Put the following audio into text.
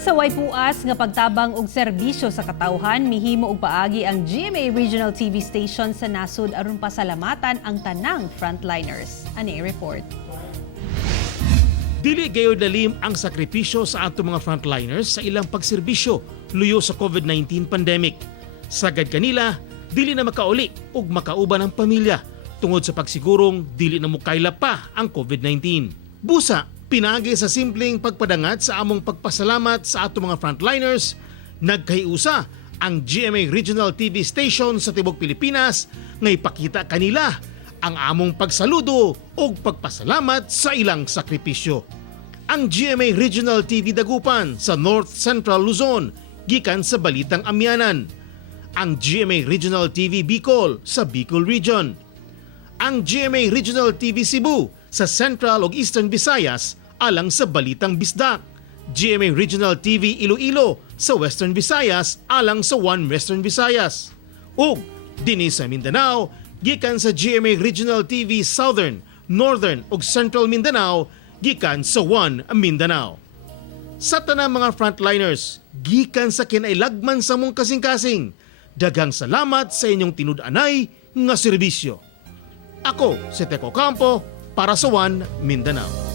sa way puas nga pagtabang og serbisyo sa katawhan, mihimo og paagi ang GMA Regional TV station sa nasud aron pasalamatan ang tanang Frontliners. Ani report. Dili gayud lalim ang sakripisyo sa ato mga frontliners sa ilang pagserbisyo luyo sa COVID-19 pandemic. Sagad kanila, dili na makauli ug makauban ang pamilya tungod sa pagsigurong dili na mukaila pa ang COVID-19. Busa, pinagi sa simpleng pagpadangat sa among pagpasalamat sa ato mga frontliners, nagkahiusa ang GMA Regional TV station sa Tibok Pilipinas nga ipakita kanila ang among pagsaludo o pagpasalamat sa ilang sakripisyo. Ang GMA Regional TV Dagupan sa North Central Luzon gikan sa Balitang Amyanan. Ang GMA Regional TV Bicol sa Bicol Region. Ang GMA Regional TV Cebu sa Central ug Eastern Visayas alang sa Balitang Bisdak. GMA Regional TV Iloilo sa Western Visayas alang sa One Western Visayas. Ug dinhi sa Mindanao gikan sa GMA Regional TV Southern, Northern ug Central Mindanao gikan sa One Mindanao. Sa tanang mga frontliners, gikan sa kinailagman sa mong kasing-kasing, daghang salamat sa inyong tinud-anay nga serbisyo. Ako si Teco Campo para sa One Mindanao.